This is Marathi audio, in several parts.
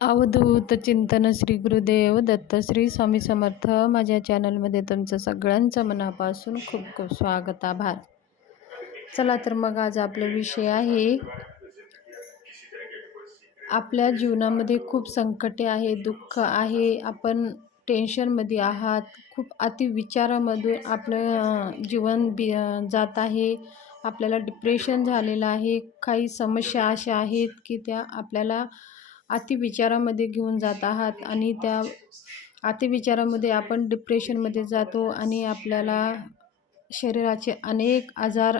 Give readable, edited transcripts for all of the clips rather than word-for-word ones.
अवधूत चिंतन श्री गुरुदेव दत्त श्री स्वामी समर्थ. माझ्या चॅनलमध्ये तुमचं सगळ्यांचं मनापासून खूप खूप स्वागत, आभार. चला तर मग आज आपला विषय आहे, आपल्या जीवनामध्ये खूप संकटे आहे, दुःख आहे, आपण टेन्शनमध्ये आहात, खूप अतिविचारामधून आपलं जीवन जात आहे, आपल्याला डिप्रेशन झालेलं आहे. काही समस्या अशा आहेत की त्या आपल्याला अतिविचारामध्ये घेऊन जात आहात आणि त्या अतिविचारामध्ये आपण डिप्रेशनमध्ये जातो आणि आपल्याला शरीराचे अनेक आजार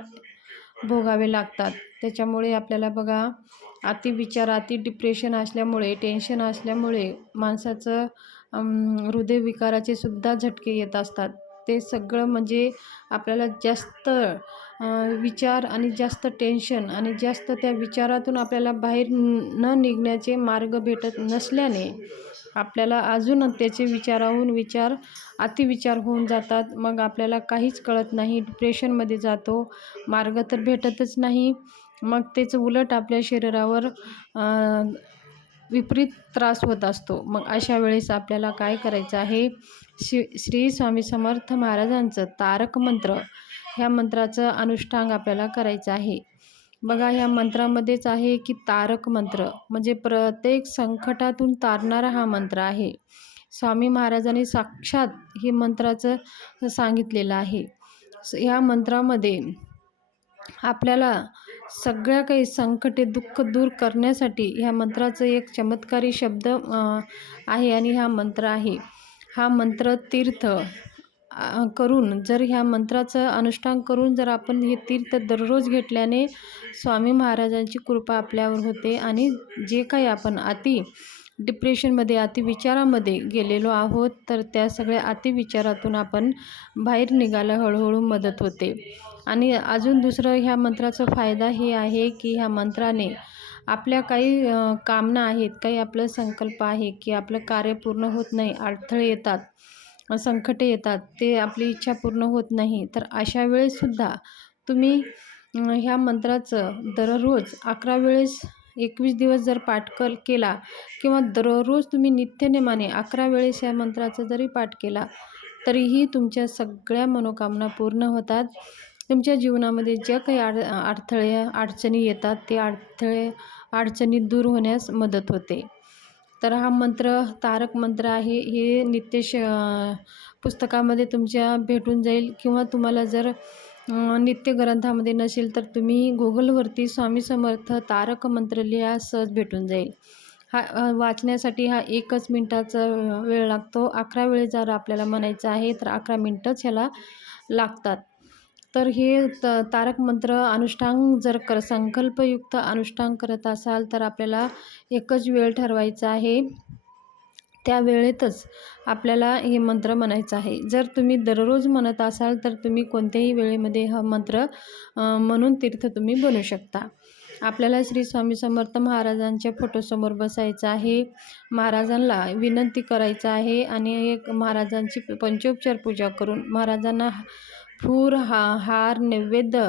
भोगावे लागतात. त्याच्यामुळे आपल्याला बघा, अतिविचार, डिप्रेशन असल्यामुळे, टेन्शन असल्यामुळे माणसाचं हृदयविकाराचे सुद्धा झटके येत असतात. ते सगळं म्हणजे आपल्याला जास्त विचार आणि जास्त टेन्शन आणि जास्त त्या विचारातून आपल्याला बाहेर न निघण्याचे मार्ग भेटत नसल्याने आपल्याला अजून त्याचे विचाराहून अतिविचार होऊन जातात. मग आपल्याला काहीच कळत नाही, डिप्रेशनमध्ये जातो, मार्ग तर भेटतच नाही. मग त्याचं उलट आपल्या शरीरावर विपरीत त्रास होत असतो. मग अशा वेळेस आपल्याला काय करायचं आहे, श्री स्वामी समर्थ महाराजांचं तारक मंत्र, ह्या मंत्राचं अनुष्ठान आपल्याला करायचं आहे. बघा, ह्या मंत्रामध्येच आहे की तारक मंत्र म्हणजे प्रत्येक संकटातून तारणारा हा मंत्र आहे. स्वामी महाराजांनी साक्षात हे मंत्राचं सांगितलेलं आहे. ह्या मंत्रामध्ये आपल्याला सगळ्या काही संकटे, दुःख दूर करण्यासाठी ह्या मंत्राचं एक चमत्कारी शब्द आहे आणि हा मंत्र आहे. हा मंत्र तीर्थ करून, जर ह्या मंत्राचं अनुष्ठान करून जर आपण हे तीर्थ दररोज घेतल्याने स्वामी महाराजांची कृपा आपल्यावर होते आणि जे काही आपण डिप्रेशनमध्ये, अतिविचारामध्ये गेलेलो आहोत, तर त्या सगळ्या अतिविचारातून आपण बाहेर निघायला हळूहळू मदत होते. आणि अजून दुसरं ह्या मंत्राचा फायदा हे आहे की ह्या मंत्राने आपल्या काही कामना आहेत, काही आपलं संकल्प आहे की आपलं कार्य पूर्ण होत नाही, अडथळे येतात, संकटे येतात, ते आपली इच्छा पूर्ण होत नाही, तर अशा वेळेससुद्धा तुम्ही ह्या मंत्राचं दररोज 11 वेळेस 21 दिवस जर पाठ केला किंवा दररोज तुम्ही नित्यनेमाने 11 वेळेस या मंत्राचा जरी पाठ केला तरीही तुमच्या सगळ्या मनोकामना पूर्ण होतात. तुमच्या जीवनामध्ये ज्या काही अडथळे, अडचणी येतात, ते अडचणी दूर होण्यास मदत होते. तर हा मंत्र तारक मंत्र आहे, हे पुस्तकामध्ये तुमच्या भेटून जाईल किंवा तुम्हाला जर नित्य ग्रंथामध्ये नसेल तर तुम्ही गुगलवरती स्वामी समर्थ तारक मंत्र लिहा, सहज भेटून जाईल. हा वाचण्यासाठी 1 मिनिटाचा वेळ लागतो. 11 वेळेस जर आपल्याला म्हणायचं आहे तर 11 मिनिटंच ह्याला लागतात. तर हे तारक मंत्र अनुष्ठान जर संकल्पयुक्त अनुष्ठान करत असाल तर आपल्याला एकच वेळ ठरवायचा आहे, त्या वेळेतच आपल्याला हे मंत्र म्हणायचं आहे. जर तुम्ही दररोज म्हणत असाल तर तुम्ही कोणत्याही वेळेमध्ये हा मंत्र म्हणून तीर्थ तुम्ही बनवू शकता. आपल्याला श्री स्वामी समर्थ महाराजांच्या फोटोसमोर बसायचं आहे, महाराजांना विनंती करायचं आहे आणि एक महाराजांची पंचोपचार पूजा करून महाराजांना फूल, हार, नैवेद्य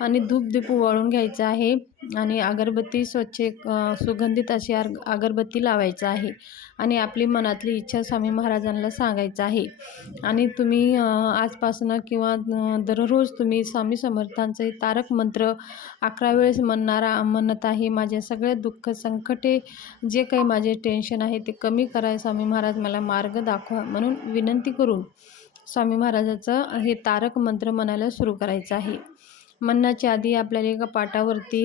आणि धूप वाळून घ्यायचं आहे आणि अगरबत्ती स्वच्छ सुगंधित अशी अगरबत्ती लावायचं आहे आणि आपली मनातली इच्छा स्वामी महाराजांना सांगायचं आहे. आणि तुम्ही आजपासून किंवा दररोज तुम्ही स्वामी समर्थांचे तारक मंत्र 11 वेळेस म्हणत आहे. माझे सगळे दुःख, संकटे, जे काही माझे टेन्शन आहे ते कमी करायला स्वामी महाराज मला मार्ग दाखवा म्हणून विनंती करून स्वामी महाराजाचं हे तारक मंत्र म्हणायला सुरू करायचं आहे. म्हणण्याच्या आधी आपल्याला एका पाटावरती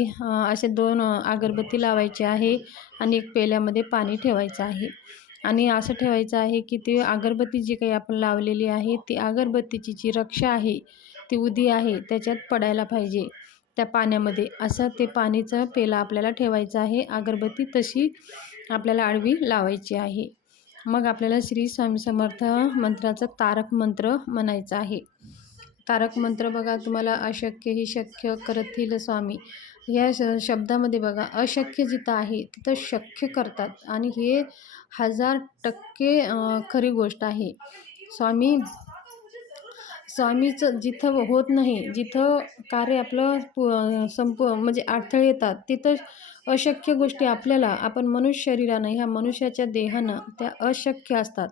असे 2 अगरबत्ती लावायचे आहे आणि एक पेल्यामध्ये पाणी ठेवायचं आहे आणि असं ठेवायचं आहे की ती अगरबत्ती जी काही आपण लावलेली आहे, ती अगरबत्तीची जी रक्षा आहे, ती उदी आहे, त्याच्यात पडायला पाहिजे त्या पाण्यामध्ये. असं ते पाणीचं पेला आपल्याला ठेवायचं आहे. अगरबत्ती तशी आपल्याला आडवी लावायची आहे. मग आपल्याला श्री स्वामी समर्थ मंत्राचा तारक मंत्र म्हणायचा आहे. तारक मंत्र बघा, तुम्हाला अशक्य ही शक्य करतील स्वामी, या शब्दामध्ये बघा, अशक्य जिथं आहे तिथं शक्य करतात आणि हे 1000% खरी गोष्ट आहे. स्वामीचं जिथं होत नाही, जिथं कार्य आपलं म्हणजे अडथळे येतात, तिथं अशक्य गोष्टी आपण मनुष्य शरीरानं, ह्या मनुष्याच्या देहानं त्या अशक्य असतात,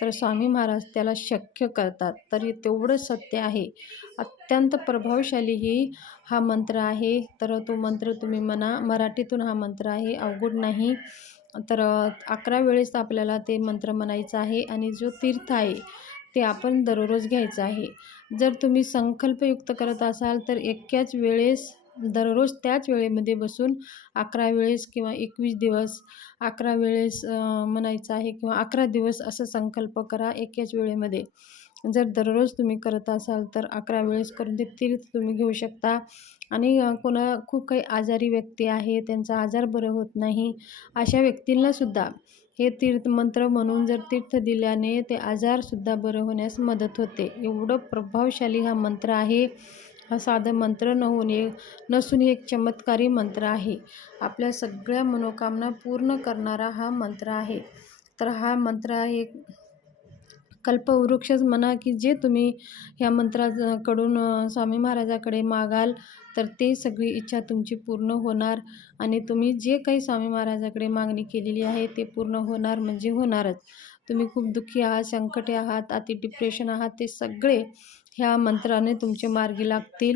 तर स्वामी महाराज त्याला शक्य करतात. तर हे तेवढं सत्य आहे. अत्यंत प्रभावशाली हा मंत्र आहे. तर तो मंत्र तुम्ही म्हणा. मराठीतून हा मंत्र आहे, अवघड नाही. तर 11 वेळेस आपल्याला ते मंत्र म्हणायचं आहे आणि जो तीर्थ आहे ते आपण दररोज घ्यायचं आहे. जर तुम्ही संकल्पयुक्त करत असाल तर एकाच वेळेस दररोज त्याच वेळेमध्ये बसून 11 वेळेस किंवा 21 दिवस 11 वेळेस म्हणायचं आहे किंवा 11 दिवस असं संकल्प करा एकाच वेळेमध्ये. जर दररोज तुम्ही करत असाल तर 11 वेळेस करून ते तीर्थ तुम्ही घेऊ शकता. आणि खूप काही आजारी व्यक्ती आहे, त्यांचा आजार बरं होत नाही, अशा व्यक्तींनासुद्धा हे तीर्थ मंत्र म्हणून जर तीर्थ दिल्याने ते आजारसुद्धा बरं होण्यास मदत होते. एवढं प्रभावशाली हा मंत्र आहे. हा साधं मंत्र नसून हे एक चमत्कारी मंत्र आहे. आपल्या सगळ्या मनोकामना पूर्ण करणारा हा मंत्र आहे. तर हा मंत्र एक कल्पवृक्षच म्हणा, की जे तुम्ही ह्या मंत्राकडून स्वामी महाराजाकडे मागाल तर ते सगळी इच्छा तुमची पूर्ण होणार आणि तुम्ही जे काही स्वामी महाराजाकडे मागणी केलेली आहे ते पूर्ण होणार म्हणजे होणारच. तुम्ही खूप दुःखी आहात, संकटी आहात, अति डिप्रेशन आहात, ते सगळे ह्या मंत्राने तुमचे मार्गी लागतील.